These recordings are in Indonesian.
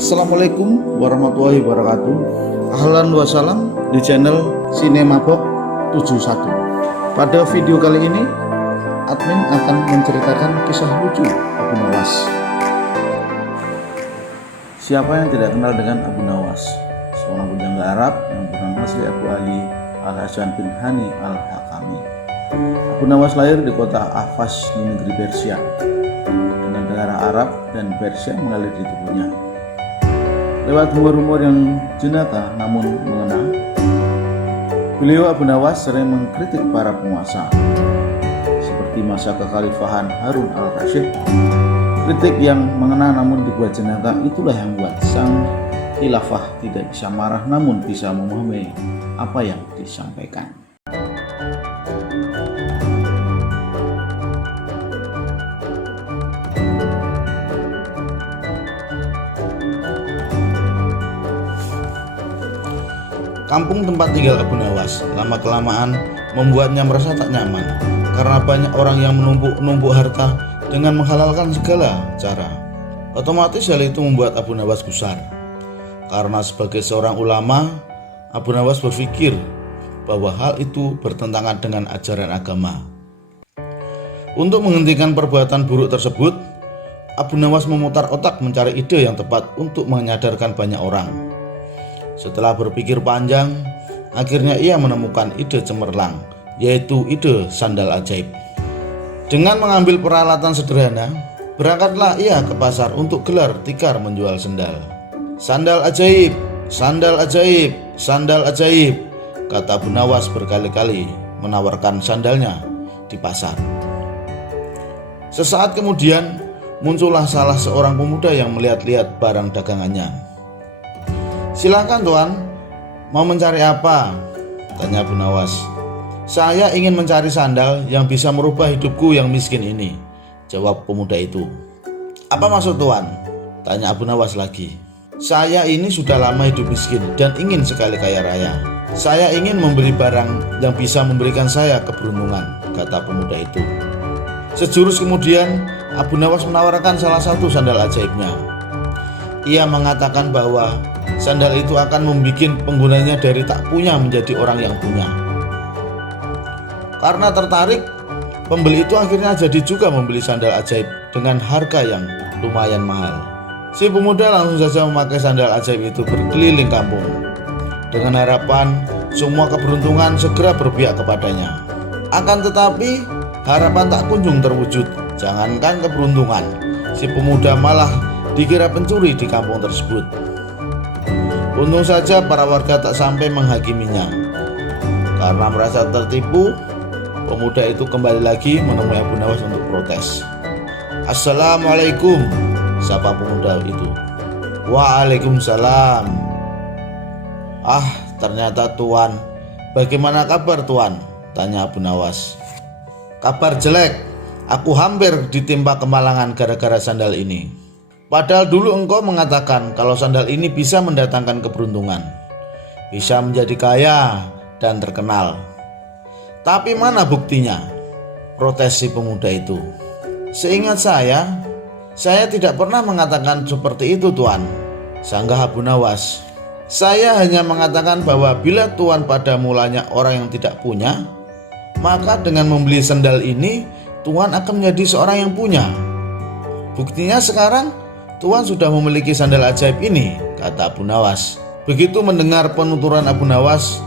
Assalamualaikum warahmatullahi wabarakatuh. Ahlan wa salam di channel Sinemabok 71. Pada video kali ini admin akan menceritakan kisah lucu Abu Nawas. Siapa yang tidak kenal dengan Abu Nawas? Seorang pujangga Arab yang bernama Sri Abu Ali Al-Hasan bin Hani Al-Hakami. Abu Nawas lahir di kota Ahvaz di negeri Persia, dengan darah Arab dan Persia mengalir di tubuhnya. Lewat humor-humor yang jenaka namun mengena, beliau Abu Nawas sering mengkritik para penguasa seperti masa kekhalifahan Harun al-Rasyid. Kritik yang mengena namun dibuat jenaka itulah yang membuat sang khilafah tidak bisa marah namun bisa memahami apa yang disampaikan. Kampung tempat tinggal Abu Nawas lama-kelamaan membuatnya merasa tak nyaman karena banyak orang yang menumpuk harta dengan menghalalkan segala cara. Otomatis hal itu membuat Abu Nawas gusar. Karena sebagai seorang ulama, Abu Nawas berpikir bahwa hal itu bertentangan dengan ajaran agama. Untuk menghentikan perbuatan buruk tersebut, Abu Nawas memutar otak mencari ide yang tepat untuk menyadarkan banyak orang. Setelah berpikir panjang, akhirnya ia menemukan ide cemerlang, yaitu ide sandal ajaib. Dengan mengambil peralatan sederhana, berangkatlah ia ke pasar untuk gelar tikar menjual sandal. Sandal ajaib, sandal ajaib, sandal ajaib, kata Abu Nawas berkali-kali menawarkan sandalnya di pasar. Sesaat kemudian, muncullah salah seorang pemuda yang melihat-lihat barang dagangannya. "Silakan tuan, mau mencari apa?" tanya Abu Nawas. "Saya ingin mencari sandal yang bisa merubah hidupku yang miskin ini," jawab pemuda itu. "Apa maksud tuan?" tanya Abu Nawas lagi. "Saya ini sudah lama hidup miskin dan ingin sekali kaya raya. Saya ingin membeli barang yang bisa memberikan saya keberuntungan," kata pemuda itu. Sejurus kemudian, Abu Nawas menawarkan salah satu sandal ajaibnya. Ia mengatakan bahwa sandal itu akan membuat penggunanya dari tak punya menjadi orang yang punya. Karena tertarik, pembeli itu akhirnya jadi juga membeli sandal ajaib dengan harga yang lumayan mahal. Si pemuda langsung saja memakai sandal ajaib itu berkeliling kampung dengan harapan semua keberuntungan segera berpihak kepadanya. Akan tetapi harapan tak kunjung terwujud. Jangankan keberuntungan, si pemuda malah dikira pencuri di kampung tersebut. Untung saja para warga tak sampai menghakiminya. Karena merasa tertipu, pemuda itu kembali lagi menemui Abu Nawas untuk protes. "Assalamualaikum," sapa pemuda itu. "Waalaikumsalam." "Ah, ternyata tuan. Bagaimana kabar tuan?" tanya Abu Nawas. "Kabar jelek. Aku hampir ditimpa kemalangan gara-gara sandal ini. Padahal dulu engkau mengatakan kalau sandal ini bisa mendatangkan keberuntungan, bisa menjadi kaya dan terkenal. Tapi mana buktinya?" protes si pemuda itu. "Seingat saya tidak pernah mengatakan seperti itu tuan," sanggah Abu Nawas. "Saya hanya mengatakan bahwa bila tuan pada mulanya orang yang tidak punya, maka dengan membeli sandal ini tuan akan menjadi seorang yang punya. Buktinya sekarang tuan sudah memiliki sandal ajaib ini," kata Abu Nawas. Begitu mendengar penuturan Abu Nawas,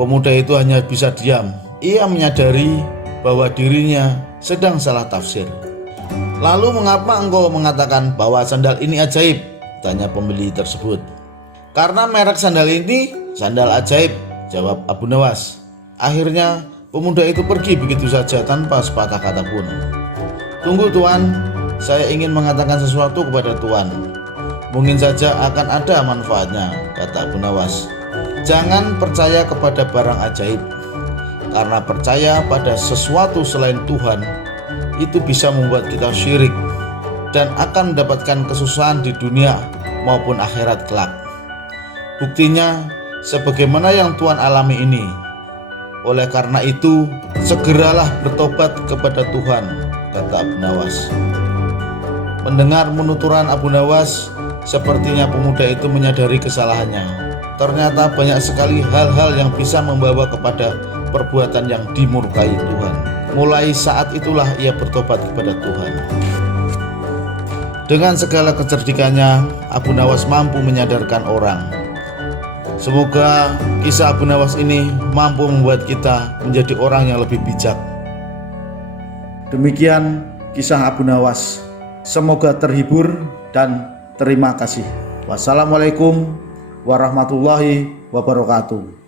pemuda itu hanya bisa diam. Ia menyadari bahwa dirinya sedang salah tafsir. "Lalu mengapa engkau mengatakan bahwa sandal ini ajaib?" tanya pembeli tersebut. "Karena merek sandal ini sandal ajaib," jawab Abu Nawas. Akhirnya pemuda itu pergi begitu saja tanpa sepatah kata pun. "Tunggu tuan, saya ingin mengatakan sesuatu kepada tuan. Mungkin saja akan ada manfaatnya," kata Abu Nawas. "Jangan percaya kepada barang ajaib, karena percaya pada sesuatu selain Tuhan itu bisa membuat kita syirik dan akan mendapatkan kesusahan di dunia maupun akhirat kelak. Buktinya sebagaimana yang tuan alami ini. Oleh karena itu, segeralah bertobat kepada Tuhan," kata Abu Nawas. Mendengar penuturan Abu Nawas, Sepertinya pemuda itu menyadari kesalahannya. Ternyata banyak sekali hal-hal yang bisa membawa kepada perbuatan yang dimurkai Tuhan. Mulai saat itulah ia bertobat kepada Tuhan. Dengan segala kecerdikannya, Abu Nawas mampu menyadarkan orang. Semoga kisah Abu Nawas ini mampu membuat kita menjadi orang yang lebih bijak. Demikian kisah Abu Nawas. Semoga terhibur dan terima kasih. Wassalamualaikum warahmatullahi wabarakatuh.